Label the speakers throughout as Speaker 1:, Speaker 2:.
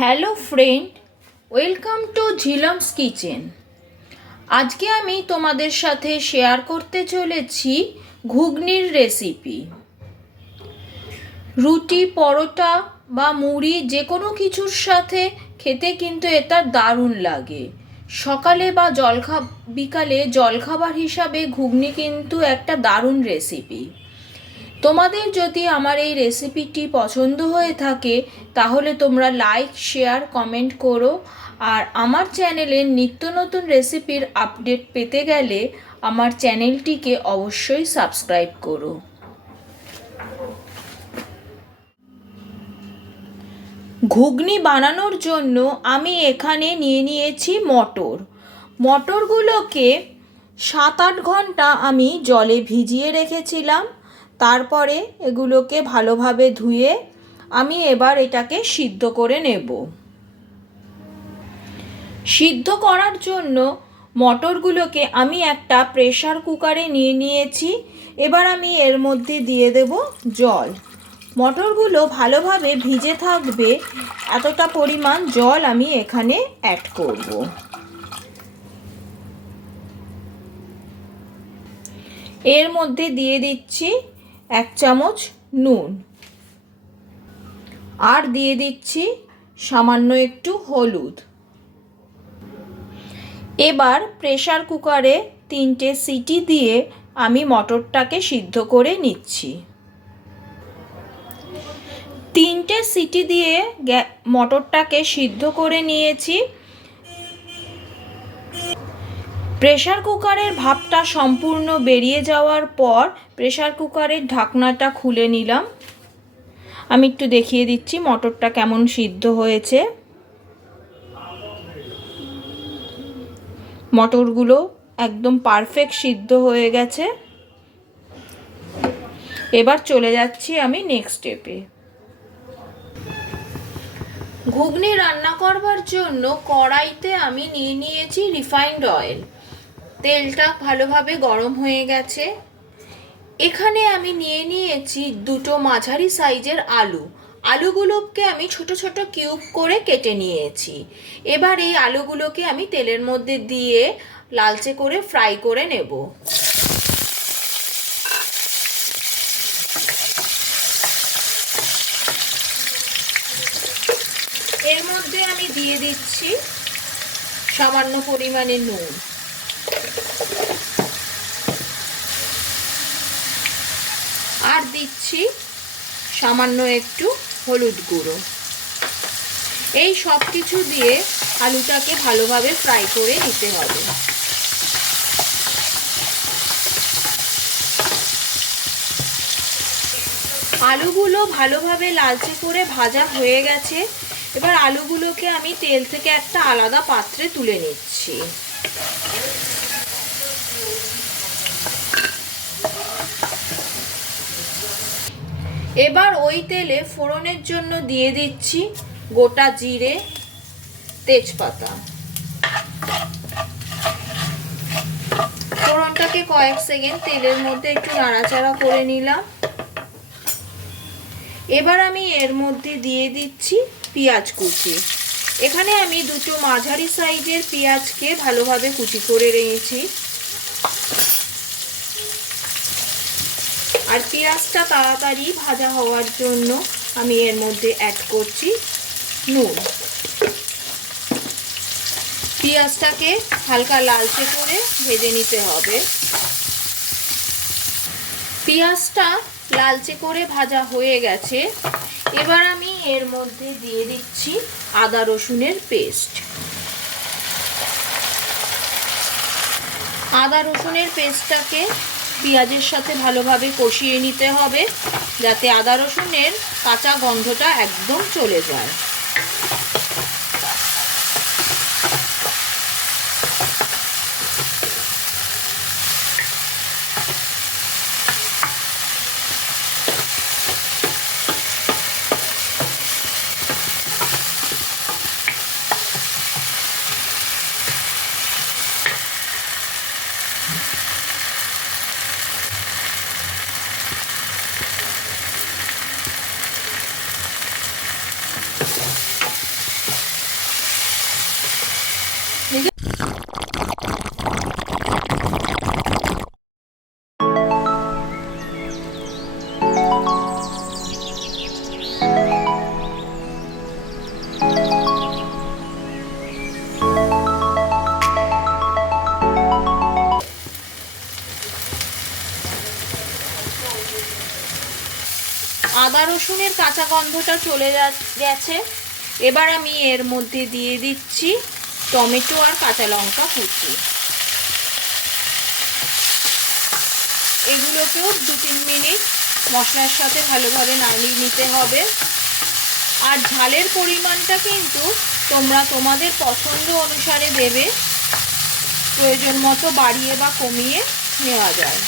Speaker 1: Hello friend, welcome to Jhilam's kitchen. আজকে আমি তোমাদের সাথে শেয়ার করতে চলেছি ঘুগনির রেসিপি। রুটি, পরোটা বা মুড়ি যে কোনো কিছুর সাথে খেতে কিন্তু এটা দারুণ লাগে। সকালে বা জলখা বিকালে জলখাবার হিসাবে ঘুগনি কিন্তু একটা দারুণ রেসিপি। তোমাদের যদি আমার এই রেসিপিটি পছন্দ হয়ে থাকে, তাহলে তোমরা লাইক শেয়ার কমেন্ট করো। আর আমার চ্যানেলের নিত্য নতুন রেসিপির আপডেট পেতে গেলে আমার চ্যানেলটিকে অবশ্যই সাবস্ক্রাইব করো। ঘুগনি বানানোর জন্য আমি এখানে নিয়ে নিয়েছি মটর। মটরগুলোকে সাত আট ঘণ্টা আমি জলে ভিজিয়ে রেখেছিলাম। তারপরে এগুলোকে ভালোভাবে ধুয়ে আমি এবার এটাকে সিদ্ধ করে নেব। সিদ্ধ করার জন্য মটরগুলোকে আমি একটা প্রেশার কুকারে নিয়ে নিয়েছি। এবার আমি এর মধ্যে দিয়ে দেব জল। মটরগুলো ভালোভাবে ভিজে থাকবে, এতটা পরিমাণ জল আমি এখানে অ্যাড করব। এর মধ্যে দিয়ে দিচ্ছি এক চামচ নুন। আর দিয়ে দিচ্ছি সামান্য একটু হলুদ। এবার প্রেশার কুকারে তিনটে সিটি দিয়ে আমি মটরটাকে সিদ্ধ করে নিচ্ছি। তিনটে সিটি দিয়ে মটরটাকে সিদ্ধ করে নিয়েছি। প্রেশার কুকারের ভাপটা সম্পূর্ণ বেরিয়ে যাওয়ার পর প্রেশার কুকারের ঢাকনাটা খুলে নিলাম। আমি একটু দেখিয়ে দিচ্ছি মটরটা কেমন সিদ্ধ হয়েছে। মটরগুলো একদম পারফেক্ট সিদ্ধ হয়ে গেছে। এবার চলে যাচ্ছি আমি নেক্সট স্টেপে। ঘুগনি রান্না করবার জন্য কড়াইতে আমি নিয়ে নিয়েছি রিফাইন্ড অয়েল। তেলটা ভালোভাবে গরম হয়ে গেছে। এখানে আমি নিয়ে নিয়েছি দুটো মাঝারি সাইজের আলু। আলুগুলোকে আমি ছোট ছোট কিউব করে কেটে নিয়েছি। এবার এই আলুগুলোকে আমি তেলের মধ্যে দিয়ে লালচে করে ফ্রাই করে নেব। এর মধ্যে আমি দিয়ে দিচ্ছি সামান্য পরিমাণে নুন। আর দিচ্ছি সামান্য একটু হলুদ গুঁড়ো। এই সব কিছু দিয়ে আলুটাকে ভালোভাবে ফ্রাই করে নিতে হবে। আলুগুলো ভালোভাবে লালচে করে ভাজা হয়ে গেছে। এবার আলুগুলোকে আমি তেল থেকে একটা আলাদা পাত্রে তুলে নিচ্ছি। এবার ওই তেলে ফোড়নের জন্য দিয়ে দিচ্ছি গোটা জিরে তেজপাতা। ফোড়নটাকে কয়েক সেকেন্ড তেলের মধ্যে একটু নাড়াচাড়া করে নিলাম। এবার আমি এর মধ্যে দিয়ে দিচ্ছি পেঁয়াজ কুচি। এখানে আমি দুটো মাঝারি সাইজের পেঁয়াজকে ভালোভাবে কুচি করে রেখেছি আর পেঁয়াজটা তাড়াতাড়ি ভাজা হওয়ার জন্য আমি এর মধ্যে অ্যাড করছি নুন। পেঁয়াজটাকে হালকা লালচে করে ভেজে নিতে হবে। পেঁয়াজটা লালচে করে ভাজা হয়ে গেছে। এবার আমি এর মধ্যে দিয়ে দিচ্ছি আদা রসুনের পেস্ট। আদা রসুনের পেস্টটাকে পেঁয়াজের সাথে ভালোভাবে কষিয়ে নিতে হবে, যাতে আদা রসুনের কাঁচা গন্ধটা একদম চলে যায়। গন্ধটা চলে গেছে। এবার আমি এর মধ্যে দিয়ে দিচ্ছি টমেটো আর কাঁচা লঙ্কা কুচি। এগুলোকেও দু তিন মিনিট মশলার সাথে ভালোভাবে নাড়িয়ে নিতে হবে। আর ঝালের পরিমাণটা কিন্তু তোমরা তোমাদের পছন্দ অনুসারে দেবে। প্রয়োজন মতো বাড়িয়ে বা কমিয়ে নেওয়া যায়।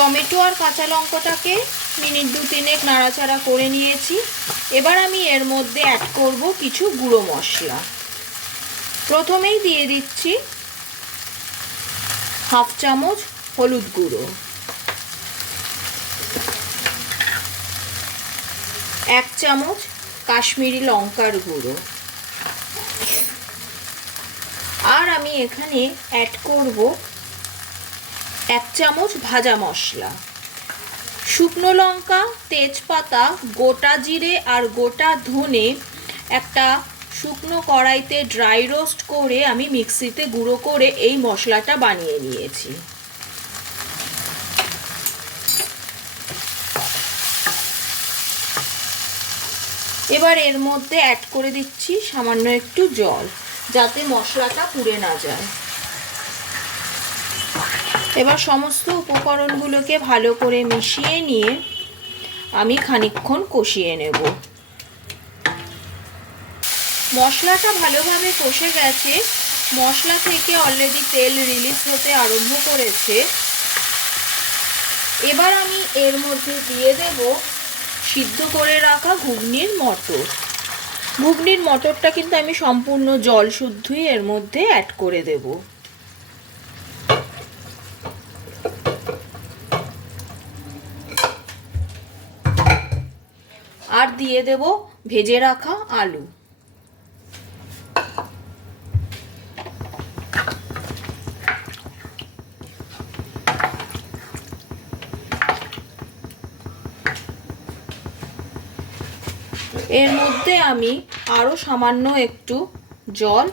Speaker 1: টমেটো আর কাঁচা লঙ্কাটাকে মিনিট দু তিনেক নাড়াচাড়া করে নিয়েছি। এবার আমি এর মধ্যে অ্যাড করব কিছু গুঁড়ো মশলা। প্রথমেই দিয়ে দিচ্ছি হাফ চামচ হলুদ গুঁড়ো। এক চামচ কাশ্মীরি লঙ্কার গুঁড়ো। আর আমি এখানে অ্যাড করব এক চামচ ভাজা মশলা। শুকনো লঙ্কা, তেজপাতা, গোটা জিরে আর গোটা ধনে একটা শুকনো কড়াইতে ড্রাই রোস্ট করে আমি মিক্সিতে গুঁড়ো করে এই মশলাটা বানিয়ে নিয়েছি। এবার এর মধ্যে অ্যাড করে দিচ্ছি সামান্য একটু জল, যাতে মশলাটা পুড়ে না যায়। এবার সমস্ত উপকরণগুলোকে ভালো করে মিশিয়ে নিয়ে আমি খানিকক্ষণ কষিয়ে নেব। মশলাটা ভালোভাবে কষে গেছে। মশলা থেকে অলরেডি তেল রিলিজ হতে আরম্ভ করেছে। এবার আমি এর মধ্যে দিয়ে দেব সিদ্ধ করে রাখা ঘুগনির মটর। ঘুগনির মটরটা কিন্তু আমি সম্পূর্ণ জল শুদ্ধই এর মধ্যে অ্যাড করে দেবো। দিয়ে দেব ভেজে রাখা আলু। এর মধ্যে আমি আরও সামান্য একটু জল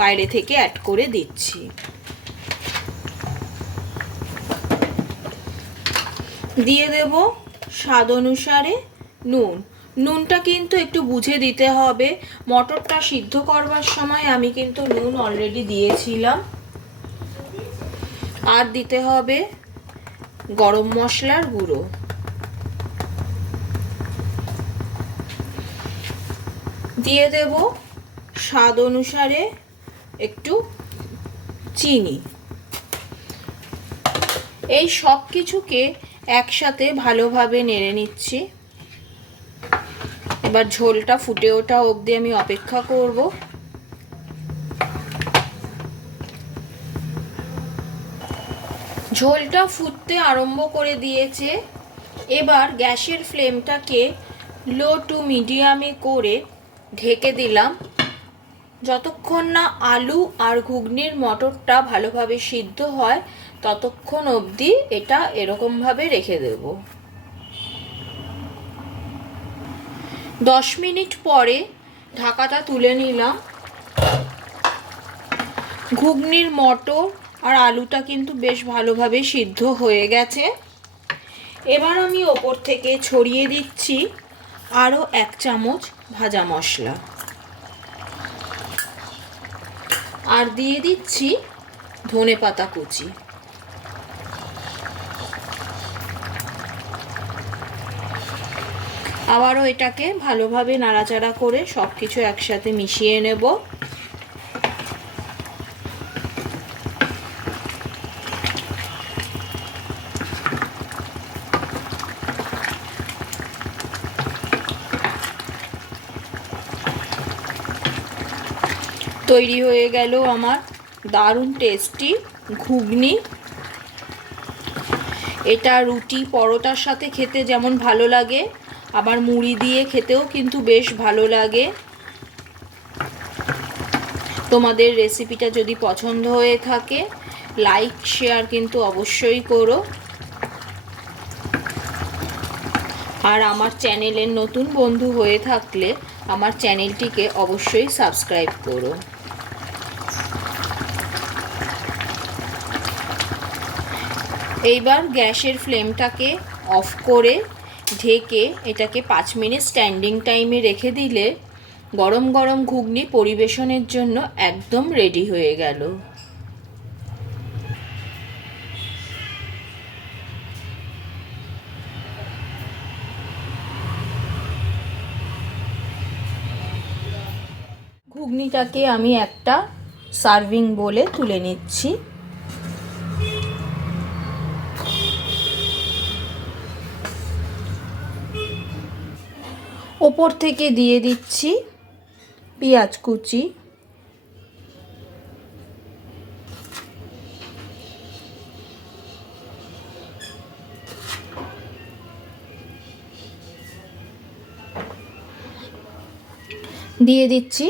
Speaker 1: বাইরে থেকে অ্যাড করে দিচ্ছি। দিয়ে দেব স্বাদ অনুসারে নুন। নুনটা কিন্তু একটু বুঝে দিতে হবে। মটরটা সিদ্ধ করবার সময় আমি কিন্তু নুন অলরেডি দিয়েছিলাম। আর দিতে হবে গরম মশলার গুঁড়ো। দিয়ে দেব স্বাদ অনুসারে একটু চিনি। এই সব কিছুকে একসাথে ভালোভাবে নেড়ে নিচ্ছি। এবার ঝোলটা ফুটে ওঠা অবধি আমি অপেক্ষা করব। ঝোলটা ফুটতে আরম্ভ করে দিয়েছে। এবার গ্যাসের ফ্লেমটাকে লো টু মিডিয়ামে করে ঢেকে দিলাম। যতক্ষণ না আলু আর ঘুগনির মটরটা ভালোভাবে সিদ্ধ হয়, ততক্ষণ অবধি এটা এরকমভাবে রেখে দেব। দশ মিনিট পরে ঢাকাটা তুলে নিলাম। ঘুগনির মটর আর আলুটা কিন্তু বেশ ভালোভাবে সিদ্ধ হয়ে গেছে। এবার আমি ওপর থেকে ছড়িয়ে দিচ্ছি আরও এক চামচ ভাজা মশলা। আর দিয়ে দিচ্ছি ধনে পাতা কুচি। আবারও এটাকে ভালোভাবে নাড়াচাড়া করে সব কিছু একসাথে মিশিয়ে নেব। তৈরি হয়ে গেল আমার দারুণ টেস্টি ঘুগনি। এটা রুটি পরোটার সাথে খেতে যেমন ভালো লাগে আবার মুড়ি দিয়ে খেতেও কিন্তু বেশ ভালো লাগে। তোমাদের রেসিপিটা যদি পছন্দ হয়ে থাকে লাইক শেয়ার কিন্তু অবশ্যই করো। আর আমার চ্যানেলের নতুন বন্ধু হয়ে থাকলে আমার চ্যানেলটিকে অবশ্যই সাবস্ক্রাইব করো। এইবার গ্যাসের ফ্লেমটাকে অফ করে ঢেকে এটাকে পাঁচ মিনিট স্ট্যান্ডিং টাইমে রেখে দিলে গরম গরম ঘুগনি পরিবেশনের জন্য একদম রেডি হয়ে গেল। ঘুগনিটাকে আমি একটা সার্ভিং বলে তুলে নিচ্ছি। ওপর থেকে দিয়ে দিচ্ছি পেঁয়াজ কুচি। দিয়ে দিচ্ছি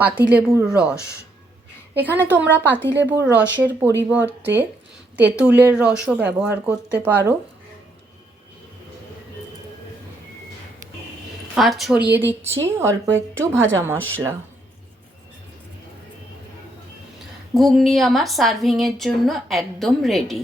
Speaker 1: পাতিলেবুর রস। এখানে তোমরা পাতিলেবুর রসের পরিবর্তে তেঁতুলের রসও ব্যবহার করতে পারো। আর ছড়িয়ে দিচ্ছি অল্প একটু ভাজা মশলা। ঘুগনি আমার সার্ভিংয়ের জন্য একদম রেডি